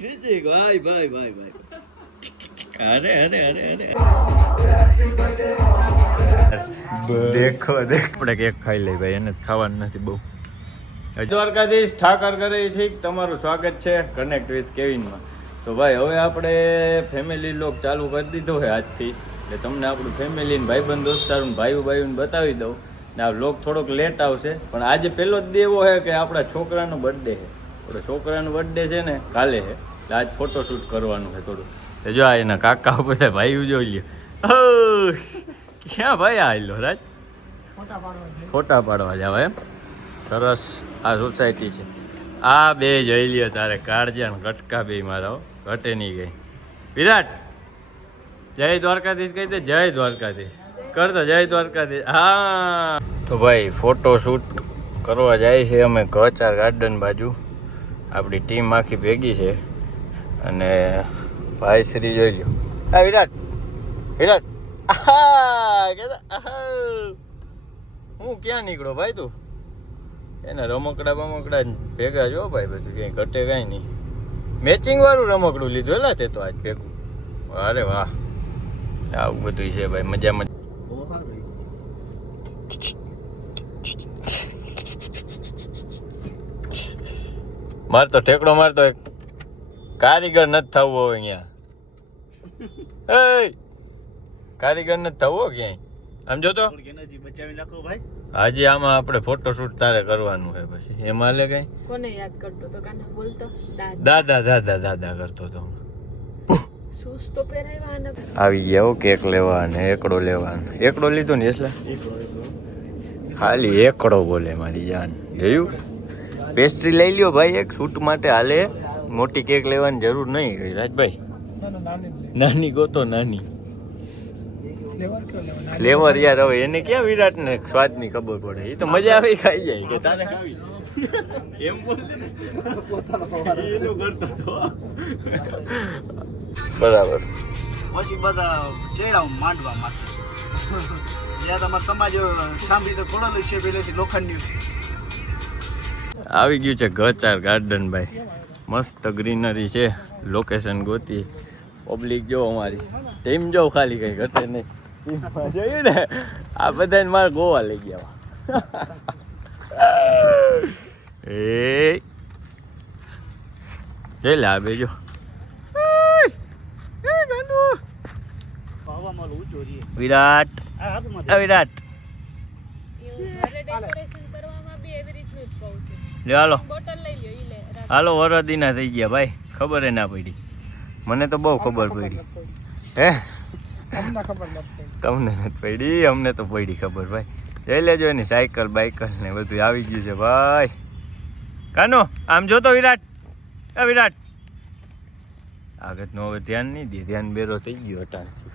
ભાઈ ભાઈ ભાઈ ભાઈ અરે અરે અરે અરે દેખો દેખ આપણે કેક ખાઈ લઈ ભાઈ, એને ખાવાનું નથી બહુ. દ્વારકાધીશ ઠાકર કરે ઠીક, તમારું સ્વાગત છે કનેક્ટ વિથ કેવિનમાં. તો ભાઈ હવે આપણે ફેમિલી લોક ચાલુ કરી દીધો છે આજથી, એટલે તમને આપણું ફેમિલી ભાઈબંધ દોસ્તારું ભાઈઓને બતાવી દઉં ને. આ વ્લોગ થોડોક લેટ આવશે, પણ આજે પહેલો જ દેવો છે કે આપણા છોકરાનો બર્થડે છે. આપણે છોકરાનો બર્થડે છે ને કાલે છે, એટલે આજ ફોટોશૂટ કરવાનું છે થોડું. જો આ એના કાકા બધા ભાઈઓ જોઈ લ્યો. ક્યાં ભાઈ આવેલો રાજ? ફોટા પાડવા જાવ એમ? સરસ. આ સોસાયટી છે. આ બે જોઈ લ્યો તારે કાળજા ને ગટકા બે મારા ઘટે નહીં ગઈ. વિરાટ જય દ્વારકાધીશ કહી દે. જય દ્વારકાધીશ કરતો. જય દ્વારકાધીશ. હા તો ભાઈ ફોટો શૂટ કરવા જાય છે અમે ગચાર ગાર્ડન બાજુ. આપણી ટીમ આખી ભેગી છે અને ભાઈ શ્રી જોઈ લ્યો. હા વિરાટ વિરાટ હું ક્યાં નીકળો ભાઈ તું? એના રમકડા બમકડા ભેગા જો ભાઈ, બધું કંઈ ઘટે કાંઈ નહીં. મેચિંગ વાળું રમકડું લીધું એલા તે તો આજ ભેગું. અરે વાહ, આવું બધું છે ભાઈ, મજા મજા. માર તો ઠેકડો મારતો એક કારીગર નથી થવું હવે અહીંયા. કારીગર નથી થવું ક્યાંય. આમ જોતો આજે આમાં આપણે ફોટોશૂટ તારે કરવાનું છે. પછી એમાં લે કઈ કોને યાદ કરતો તો? કાના બોલતો દાદા દાદા દાદા કરતો તો. શૂઝ તો પહેરાવ્યા ને. આવી ગયા કેક લેવા અને એકડો લેવાનો. એકડો લીધો ને એટલે ખાલી એકડો બોલે મારી જાન. જોયું? પેસ્ટ્રી લઈ લ્યો ભાઈ એક શૂટ માટે હાલે. મોટી કેક લેવાની જરૂર નહીં રાજભાઈ. નાની ગોતો નાની ફ્લેવર યાર. હવે એને ક્યાં વિરાટ ને સ્વાદ ની ખબર પડે? એ તો મજા આવી ખાઈ જાય કે તારે ખાવી એમ બોલ બરાબર. પછી બધા ચેડા માંડવા માટે જ્યાં તમારો સમાજ સાંભળી તો ખોડેલું છે પહેલેથી લોખંડનું. આવી ગયું છે ગચાર ગાર્ડન ભાઈ. મસ્ત ગ્રીનરી છે. લોકેશન ગોતી. પબ્લિક જો અમારી ટીમ જો ખાલી કઈ ઘટે નહીં. જોયું ને આ બધાને મારે ગોવા લઈ ગયા. એ જઈ લે આ બેજો. વિરાટ વિરાટ હાલો હાલો વરદીના થઈ ગયા ભાઈ. ખબર એ ના પડી. મને તો બહુ ખબર પડી. હે તમને નથી પડી, અમને તો પડી ખબર ભાઈ. જઈ લેજો એની સાયકલ બાઇકલ ને બધું આવી ગયું છે ભાઈ. કાનો આમ જોતો વિરાટ. વિરાટ આગળનું હવે ધ્યાન નહીં દે. ધ્યાન બેરો થઈ ગયો અટાણથી.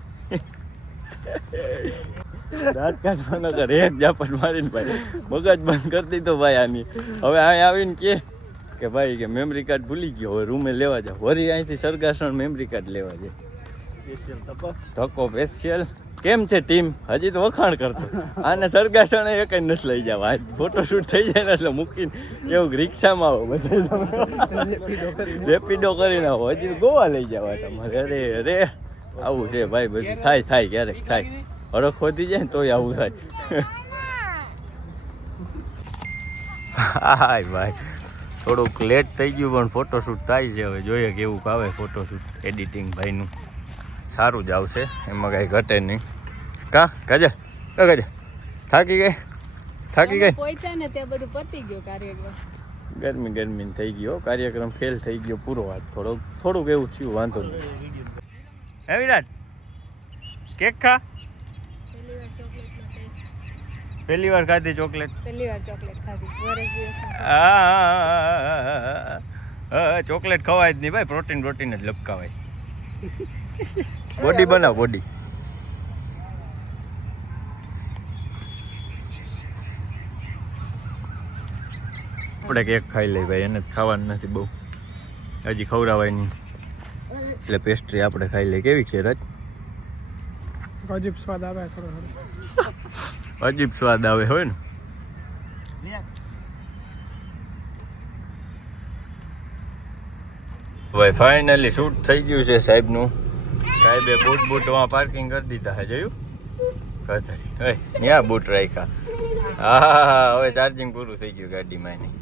દાંત કાઢવાનો કર એક ઝાપટ મારીને ભાઈ મગજ બંધ કરી દીધો ભાઈ આની. હવે અહીં આવીને કે ભાઈ કે મેમરી કાર્ડ ભૂલી ગયો, હવે રૂમે લેવા જાવ. વરી અહીંથી સરગાસણ મેમરી કાર્ડ લેવા જાય. ધક્કો સ્પેશિયલ. કેમ છે ટીમ? હજી તો વખાણ કરતો. આને સરગાસણ એક જ નથી લઈ જવા. આજ ફોટોશૂટ થઈ જાય ને એટલે મૂકીને એવું રિક્ષામાં આવો બધા રેપિડો કરીને આવો. હજી ગોવા લઈ જવા તમારે. અરે અરે આવું છે ભાઈ. બધું થાય ક્યારેક થાય. હરખ વધી જાય ને તોય આવું થાય. હાય ભાઈ થોડુંક લેટ થઈ ગયું પણ ફોટોશૂટ થાય છે. હવે જોઈએ કેવું આવે ફોટોશૂટ. એડિટિંગ ભાઈનું સારું જ આવશે, એમાં કાંઈ ઘટે નહીં. કા કાજલ કાજલ થાકી ગઈ પહોંચ્યા ને ત્યાં બધું પતી ગયો કાર્યક્રમ. ગરમી થઈ ગયો કાર્યક્રમ. ફેલ થઈ ગયો પૂરો. વાત થોડુંક એવું થયું. વાંધો નહીં. હે વિરાટ કેક ખા. પહેલી વાર ખાધી ચોકલેટ. હા ચોકલેટ ખવાય જ નહીં ભાઈ. પ્રોટીન જ લપકાવાય. બોડી બનાવ બોડી. આપણે કેક ખાઈ લઈ ભાઈ. એને ખાવાનું નથી બહુ, હજી ખવડાવાય નહીં. એટલે પેસ્ટ્રી આપણે ખાઈ લઈએ. કેવી છે રાજ? અજીબ સ્વાદ આવે. અજીબ સ્વાદ આવે હોય ને. ભાઈ ફાઇનલી શૂટ થઈ ગયું છે સાહેબનું. સાહેબે બૂટમાં પાર્કિંગ કરી દીધા હે, જોયું? કથળી ત્યાં બૂટ રાખ્યા. હા હવે ચાર્જિંગ પૂરું થઈ ગયું ગાડીમાં એની.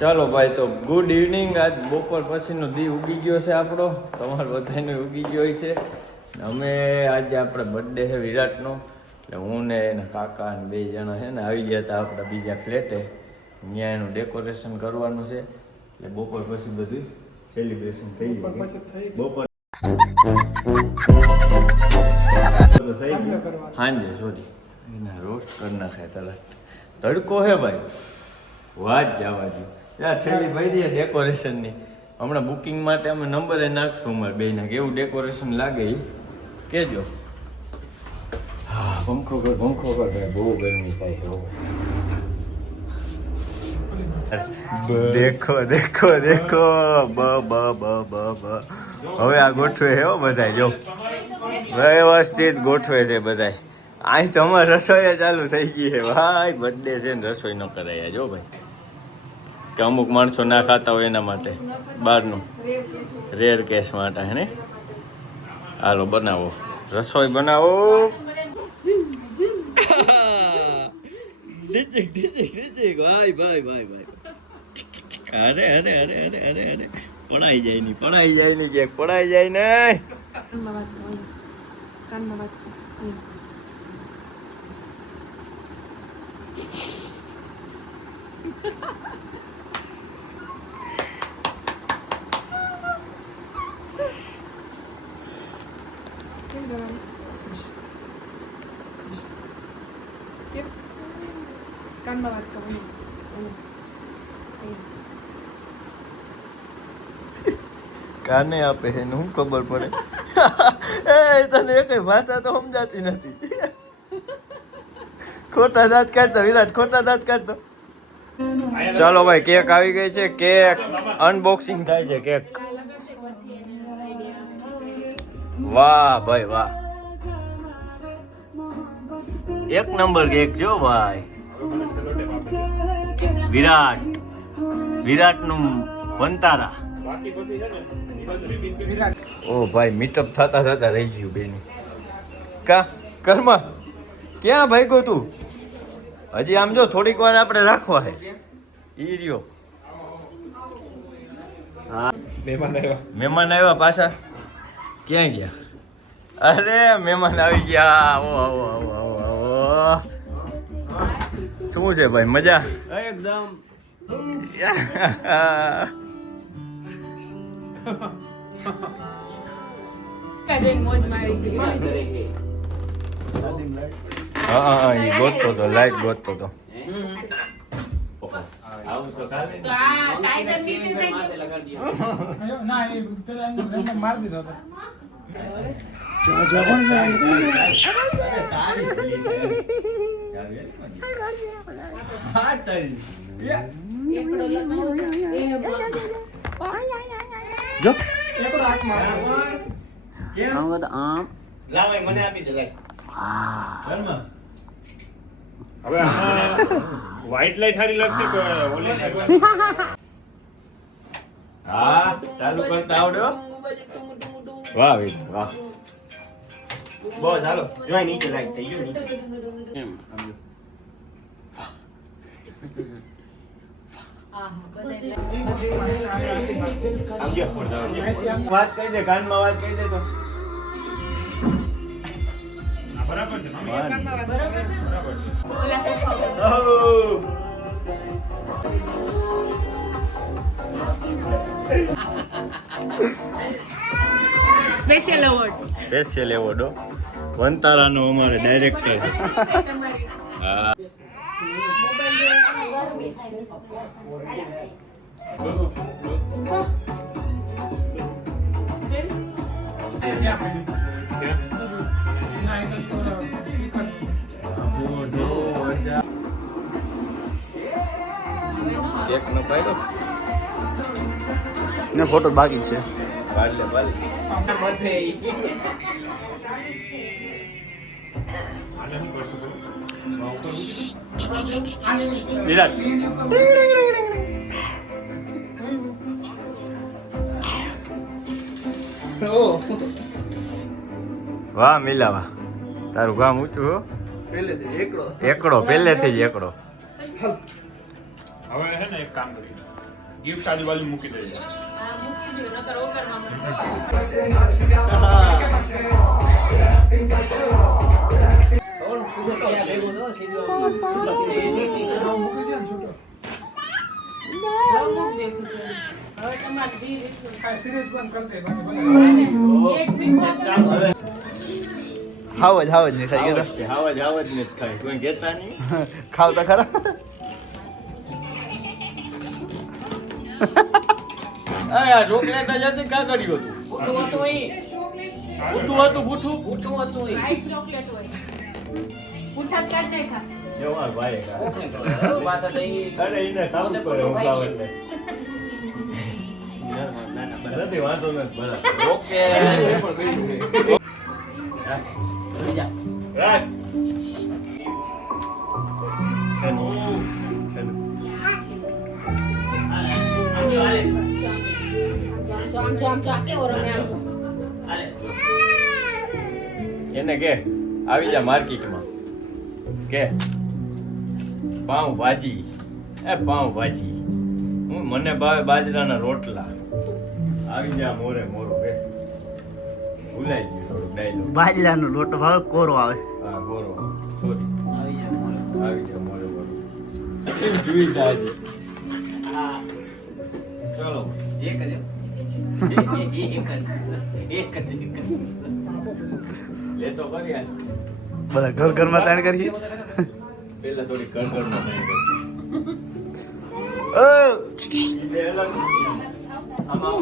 ચાલો ભાઈ, તો ગુડ ઇવનિંગ. આજ બપોર પછીનો દી ઉગી ગયો છે આપણો, તમારો બધાનો ઉગી ગયો છે. અમે આજે આપણે બર્થડે છે વિરાટનો, એટલે હું ને એના કાકા અને 2 જણા છે ને આવી ગયા હતા આપણા બીજા ફ્લેટે. ત્યાં એનું ડેકોરેશન કરવાનું છે, એટલે બપોર પછી બધું સેલિબ્રેશન થઈ ગયું. બપોર હાંજે સોરી એના રોસ્ટ કરી નાખ્યા તરત. તડકો હે ભાઈ, વાત જવા દો. ત્યાં છેલ્લી ભાઈ ડેકોરેશનની હમણાં બુકિંગ માટે અમે નંબર નાખશું અમારે બેના, કેવું ડેકોરેશન લાગે એ કહેજો. હા પંખો કર ભાઈ, બહુ ગરમી થાય છે. દેખો દેખો દેખો બ બ બ બ બ. હવે આ ગોઠવે છે હો બધાય, જો વ્યવસ્થિત ગોઠવે છે બધાય. આજ તો અમારે રસોઈ ચાલુ થઈ ગઈ છે ભાઈ. બર્થડે છે ને રસોઈ ન કરાય જો ભાઈ, કે અમુક માણસો ના ખાતા હોય એના માટે બહારનું રેર કેસ માટે હે ને. હાલો બનાવો, રસોઈ બનાવો. ડીચિક ડીચિક ડીચિક ભાઈ ભાઈ ભાઈ ભાઈ. અરે અરે અરે અરે અરે અરે પડાઈ જાય નહીં ક્યાંક પડાઈ જાય ને. કાનમાં વાત કરવાની. કાને આપે છે ને શું ખબર પડે? એ તને એક ભાષા તો સમજાતી નથી. ખોટા દાંત કાઢતો વિરાટ, ખોટા દાંત કાઢતો. ચાલો ભાઈ, કેક આવી ગઈ છે. કેક અનબોક્સિંગ થાય છે. કેક વાહ ભાઈ વાહ, એક નંબર કેક જો ભાઈ. વિરાટનું વંતારા. ઓ ભાઈ, મીટઅપ થતા રહી ગયું બેનું. કા કર્મા ક્યાં ભાગ્યો તું? હજી આમ જો થોડીક વાર આપણે રાખવા હે. ઈ રહ્યો. હા મહેમાન આવ્યા પાછા. ક્યાં ગયા? અરે મહેમાન આવી ગયા. આવો આવો આવો આવો આવો. શું છે ભાઈ, મજા? એકદમ મોજ મારી. હા એ ગોતતો તો, લાઈટ ગોતતો તો. ના એ પેલા એમને મારી દીધો હતો. મને આપી દે લાઈટ. હવે વ્હાઈટ લાઈટ સારી લાગશે કે ઓલી લાઈટ? હા ચાલુ કરતા આવડ્યો? વાહ ભાઈ વાહ. બસ હાલો, જોઈ નીચે લાઈટ થઈ ગયું નીચે. વાત કહી દે, કાનમાં વાત કહી દે તો. બરાબર છે ને? Special award. સ્પેશિયલ એવોર્ડ વંતારાનો અમારે ડાયરેક્ટર. હા કેક નો પાડ્યો ને ફોટો બાકી છે. બાલે બાલે. વિરાટ વાહ મિલાવા, તારું ગામ ઊંચું હો. પહેલેથી એકડો એકડો પહેલેથી જ એકડો. હવે હે ને એક કામ કરીએ, ગિફ્ટ આજુબાજુ મૂકી દઈએ. આ મૂકી દો, નકર ઓગળમાં મળશે. હવે તમારે ધીરે એટલું. સિરીઝ બંધ કરી દે એક મિનિટ હાવ જ નહીં ખાઈ ગયા આવાજ ને જ ખાય, કોઈ કહેતા નહીં. ખાવતા ખરા આ ચોકલેટ જતી કા કર્યું હતું? ઊઠું હતું એ. ઊઠું હતું બૂઠું? ઊઠું હતું એ. વ્હાઈટ ચોકલેટ હોય. ઊઠા કાઢ નાખ્યા. એવા ભાઈ પાછા તો ઈ અરે એને ખાવું પડે ઉતાવળ નથી, વાંધો નથી, બરાબર. ઓકે રાખ. આમ કેવો રમે આમ જો. એને કે આવી જા માર્કેટમાં, કે પાઉં ભાજી, પાઉં ભાજી, મને ભાવે બાજરાના રોટલા, આવી જા મોરે મોરો, કે ભૂલાઈ ગયું થોડુંક ડાયલોગ. બાજરાનો લોટો ભાવે કોરો આવે હા ગોરો, સોરી, આવી જા મોરે મોરો. જોઈ જાજે. ચલો લે તો કર્યા. બધા ઘર ઘરમાં તાણ કરીએ પેલા થોડી કણકણમાં નહીં કરી. બે અલગ આમાં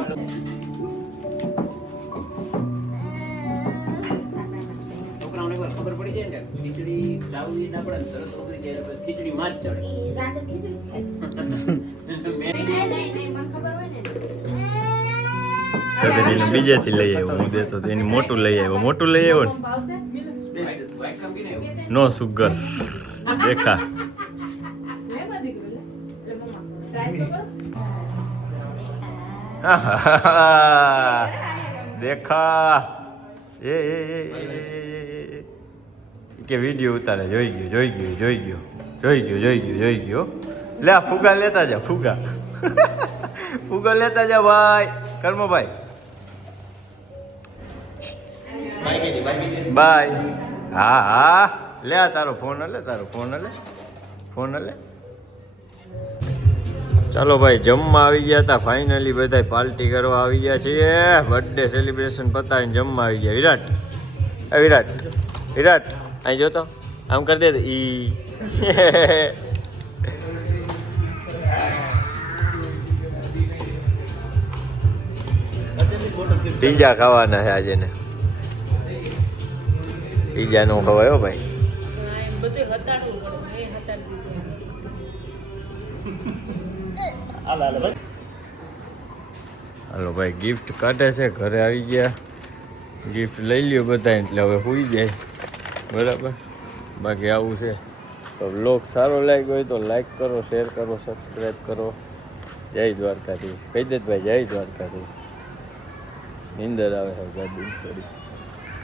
છોકરાઓને એકવાર ખબર પડી જાય ને ખીચડી ચાવડી ના પડે ને તરત ઉતરી જાય એટલે ખીચડી માં જ ચડે. રાતે ખીચડી ખાય. બીજેથી લઈ આવ્યો હું, દેતો તો એની મોટું લઈ આવ્યો, મોટું લઈ આવ્યો ને. ભાવશે? વાઈટ કામ બી નહીં નો સુગર દેખા. લે બધી ગયું લે. એટલે મમ્મા ટ્રાય તો કરો. દેખા કે વિડીયો ઉતારે, જોઈ ગયો. લે આ ફુગા લેતા જા, ફુગા લેતા જા ભાઈ કર્મભાઈ. બાય. હા લે આ તારો ફોન લે, ફોન લે. ચાલો ભાઈ, જમવા આવી ગયા હતા ફાઇનલી, બધા પાર્ટી કરવા આવી ગયા છીએ. બર્થડે સેલિબ્રેશન પતાવીને જમવા આવી ગયા. વિરાટ અહીં જોતો, આમ કરી દે ઈ. પીઝા ખાવાના છે આજે ને. પીઝા નો ખવાય હો ભાઈ. બધું હતાડવું પડે. મેં હતાડી દીધું. હાલો ભાઈ, ગિફ્ટ કાઢે છે, ઘરે આવી ગયા. ગિફ્ટ લઈ લ્યો બધા, એટલે હવે સુઈ જાય. બરાબર, બાકી આવું છે. તો વ્લોગ સારો લાગ્યો હોય તો લાઈક કરો, શેર કરો, સબસ્ક્રાઈબ કરો. જય દ્વારકાધીશ. કહી દે ભાઈ, જય દ્વારકાધીશ. નીંદર આવે છે ગાડી થોડી.